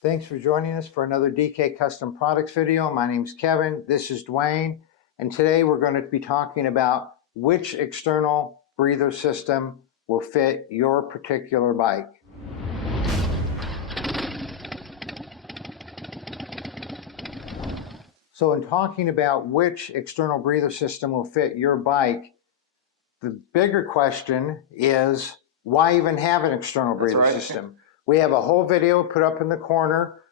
Thanks for joining us for another DK Custom Products video. My name is Kevin, this is Dwayne, and today we're going to be talking about which external breather system will fit your particular bike. So in talking about which external breather system will fit your bike, the bigger question is, why even have an external breather system? We have a whole video put up in the corner,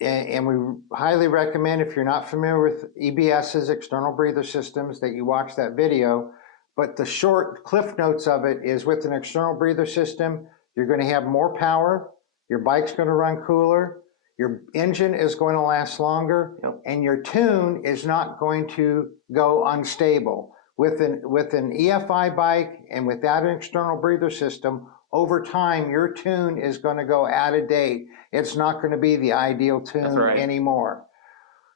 and we highly recommend, if you're not familiar with EBS's external breather systems, that you watch that video. But the short cliff notes of it is, with an external breather system, you're going to have more power, your bike's going to run cooler, your engine is going to last longer, and your tune is not going to go unstable. With an EFI bike and without an external breather system, over time your tune is going to go out of date. It's not going to be the ideal tune anymore.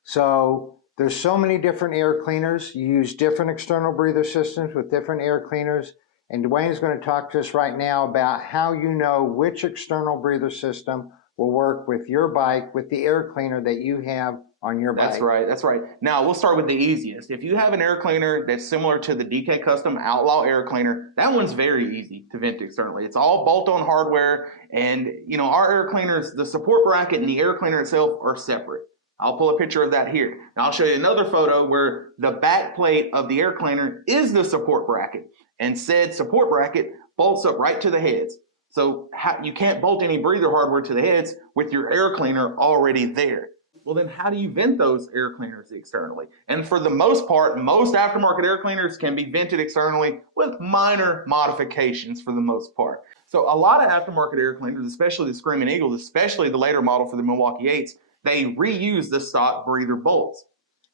So there's so many different air cleaners. You use different external breather systems with different air cleaners. And Dwayne is going to talk to us right now about how you know which external breather system will work with your bike, with the air cleaner that you have on your bike. That's right. Now we'll start with the easiest. If you have an air cleaner that's similar to the DK Custom Outlaw air cleaner, that one's very easy to vent externally. It's all bolt-on hardware, and our air cleaners, the support bracket and the air cleaner itself are separate. I'll pull a picture of that here. Now I'll show you another photo where the back plate of the air cleaner is the support bracket, and said support bracket bolts up right to the heads. So you can't bolt any breather hardware to the heads with your air cleaner already there. Well, then how do you vent those air cleaners externally? And for the most part, most aftermarket air cleaners can be vented externally with minor modifications for the most part. So a lot of aftermarket air cleaners, especially the Screaming Eagles, especially the later model for the Milwaukee 8s, they reuse the stock breather bolts.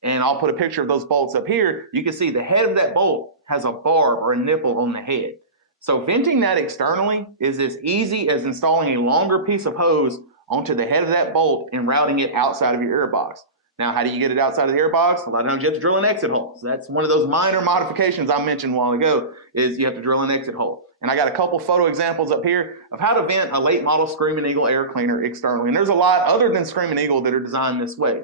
And I'll put a picture of those bolts up here. You can see the head of that bolt has a barb or a nipple on the head. So venting that externally is as easy as installing a longer piece of hose onto the head of that bolt and routing it outside of your airbox. Now, how do you get it outside of the airbox? A lot of times you have to drill an exit hole. So that's one of those minor modifications I mentioned a while ago, is you have to drill an exit hole. And I got a couple photo examples up here of how to vent a late model Screaming Eagle air cleaner externally. And there's a lot other than Screaming Eagle that are designed this way.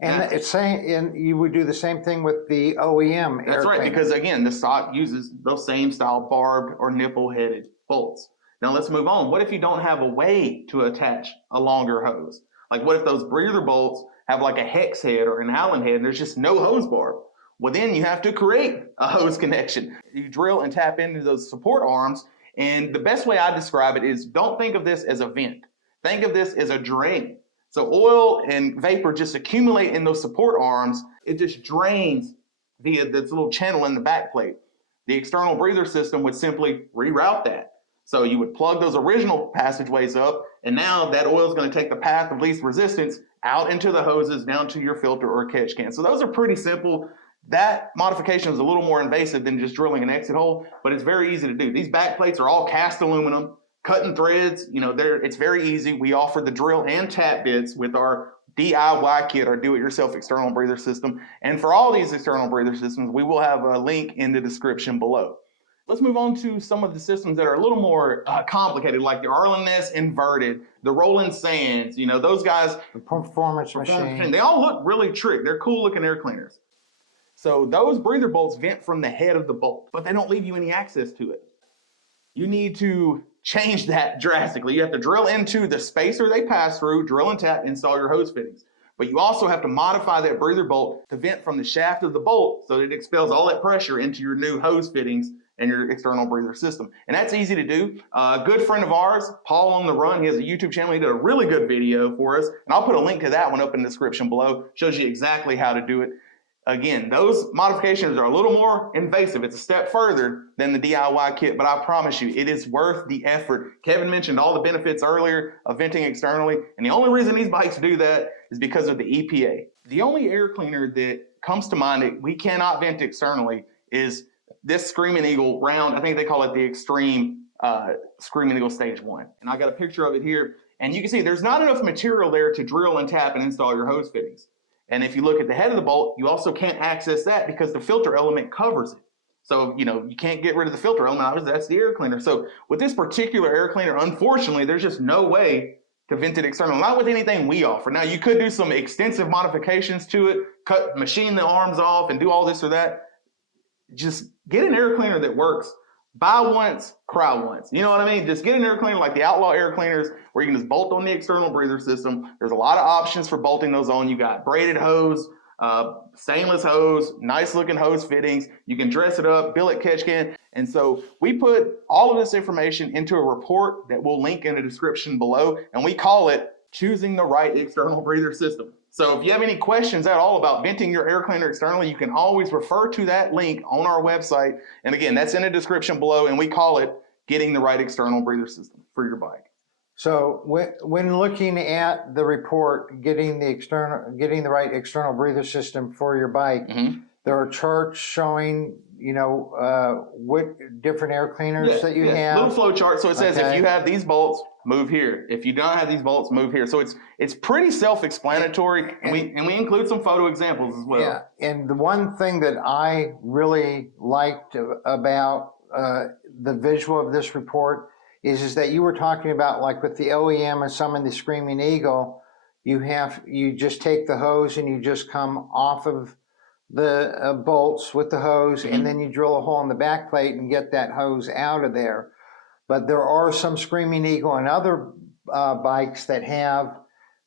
And it's saying, and you would do the same thing with the OEM air That's right, cleaner. because again, the stock uses those same style barbed or nipple-headed bolts. Now let's move on. What if you don't have a way to attach a longer hose? Like, what if those breather bolts have like a hex head or an Allen head and there's just no hose barb? Well, then you have to create a hose connection. You drill and tap into those support arms, and the best way I describe it is, don't think of this as a vent. Think of this as a drain. So oil and vapor just accumulate in those support arms. It just drains via this little channel in the back plate. The external breather system would simply reroute that. So you would plug those original passageways up, and now that oil is going to take the path of least resistance out into the hoses, down to your filter or catch can. So those are pretty simple. That modification is a little more invasive than just drilling an exit hole, but it's very easy to do. These back plates are all cast aluminum, cutting threads. It's very easy. We offer the drill and tap bits with our DIY kit, our do-it-yourself external breather system. And for all these external breather systems, we will have a link in the description below. Let's move on to some of the systems that are a little more complicated, like the Arlen-Ness inverted, the Roland Sands, those guys. The performance machine. They all look really trick. They're cool looking air cleaners. So those breather bolts vent from the head of the bolt, but they don't leave you any access to it. You need to change that drastically. You have to drill into the spacer they pass through, drill and tap, install your hose fittings. But you also have to modify that breather bolt to vent from the shaft of the bolt so that it expels all that pressure into your new hose fittings and your external breather system. And that's easy to do. A good friend of ours, Paul on the Run, he has a YouTube channel. He did a really good video for us, and I'll put a link to that one up in the description below. Shows you exactly how to do it. Again, those modifications are a little more invasive. It's a step further than the DIY kit, but I promise you, it is worth the effort. Kevin mentioned all the benefits earlier of venting externally, and the only reason these bikes do that is because of the EPA. The only air cleaner that comes to mind that we cannot vent externally is this Screaming Eagle round. I think they call it the Extreme Screaming Eagle Stage 1. And I got a picture of it here, and you can see there's not enough material there to drill and tap and install your hose fittings. And if you look at the head of the bolt, you also can't access that because the filter element covers it. So, you can't get rid of the filter element. That's the air cleaner. So with this particular air cleaner, unfortunately, there's just no way to vent it externally, not with anything we offer. Now, you could do some extensive modifications to it, machine the arms off and do all this or that. Just get an air cleaner that works. Buy once, cry once. You know what I mean? Just get an air cleaner like the Outlaw air cleaners where you can just bolt on the external breather system. There's a lot of options for bolting those on. You got braided hose, stainless hose, nice looking hose fittings. You can dress it up, billet catch can. And so we put all of this information into a report that we'll link in the description below, and we call it Choosing the Right External Breather System. So if you have any questions at all about venting your air cleaner externally, you can always refer to that link on our website. And again, that's in the description below, and we call it Getting the Right External Breather System for your bike. So when looking at the report, getting the right external breather system for your bike, there are charts showing, you know, what different air cleaners that you have. Little flow chart. So it says if you have these bolts, move here. If you don't have these bolts, move here. So it's pretty self-explanatory, and we include some photo examples as well. Yeah, and the one thing that I really liked about the visual of this report is that you were talking about, like with the OEM and some of the Screaming Eagle, you just take the hose and you just come off of the bolts with the hose, and then you drill a hole in the back plate and get that hose out of there. But there are some Screaming Eagle and other bikes that have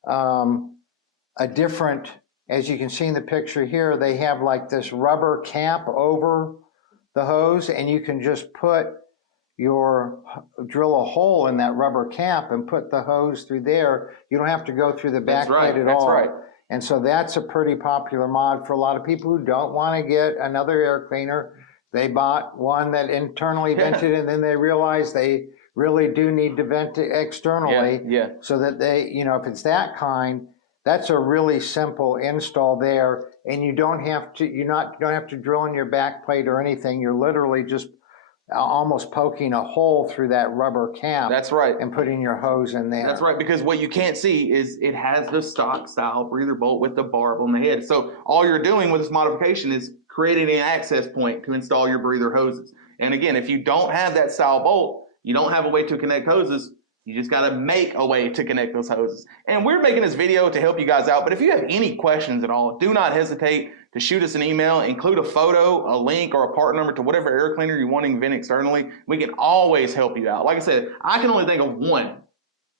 a different, as you can see in the picture here, they have like this rubber cap over the hose, and you can just drill a hole in that rubber cap and put the hose through there. You don't have to go through the back plate at all. That's right. And so that's a pretty popular mod for a lot of people who don't want to get another air cleaner. They bought one that internally vented, and then they realized they really do need to vent it externally. So that they, you know, if it's that kind, that's a really simple install there, and you don't have to drill in your back plate or anything. You're literally just almost poking a hole through that rubber cap. That's right. And putting your hose in there. That's right, because what you can't see is it has the stock style breather bolt with the barb on the head. So all you're doing with this modification is creating an access point to install your breather hoses. And again, if you don't have that style bolt, you don't have a way to connect hoses, you just got to make a way to connect those hoses. And we're making this video to help you guys out, but if you have any questions at all, do not hesitate to shoot us an email, include a photo, a link, or a part number to whatever air cleaner you're wanting to vent externally. We can always help you out. Like I said, I can only think of one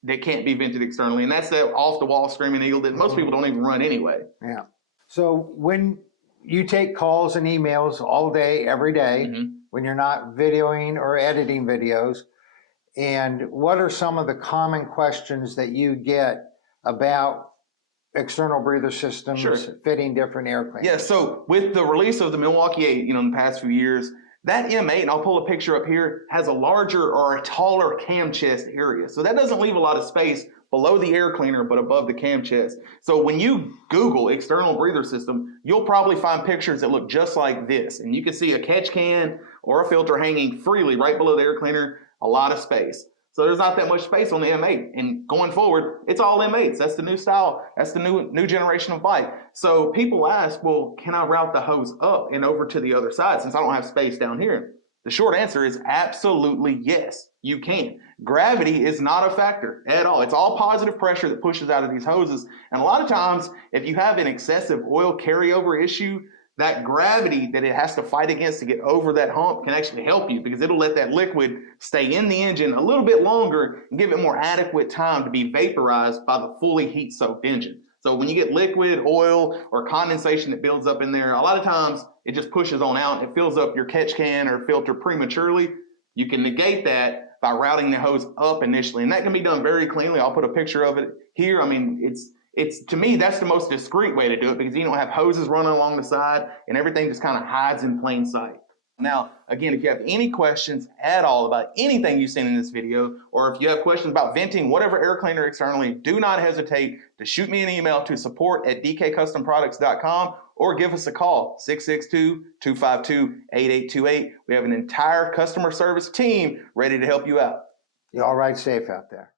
that can't be vented externally, and that's the off-the-wall Screaming Eagle that most people don't even run anyway. Yeah. So when you take calls and emails all day, every day, when you're not videoing or editing videos, and what are some of the common questions that you get about external breather systems fitting different air cleaners? Yeah, so with the release of the Milwaukee 8, you know, in the past few years, that M8, and I'll pull a picture up here, has a larger or a taller cam chest area. So that doesn't leave a lot of space below the air cleaner, but above the cam chest. So when you Google external breather system, you'll probably find pictures that look just like this. And you can see a catch can or a filter hanging freely right below the air cleaner, a lot of space. So there's not that much space on the M8. And going forward, it's all M8s. That's the new style. That's the new generation of bike. So people ask, well, can I route the hose up and over to the other side since I don't have space down here? The short answer is absolutely yes, you can. Gravity is not a factor at all. It's all positive pressure that pushes out of these hoses. And a lot of times, if you have an excessive oil carryover issue, that gravity that it has to fight against to get over that hump can actually help you, because it'll let that liquid stay in the engine a little bit longer and give it more adequate time to be vaporized by the fully heat soaked engine. So when you get liquid, oil, or condensation that builds up in there, a lot of times it just pushes on out. It fills up your catch can or filter prematurely. You can negate that by routing the hose up initially, and that can be done very cleanly. I'll put a picture of it here. I mean, it's to me, that's the most discreet way to do it, because you don't have hoses running along the side and everything just kind of hides in plain sight. Now, again, if you have any questions at all about anything you've seen in this video, or if you have questions about venting whatever air cleaner externally, do not hesitate to shoot me an email to support@dkcustomproducts.com or give us a call, 662-252-8828. We have an entire customer service team ready to help you out. You all ride safe out there.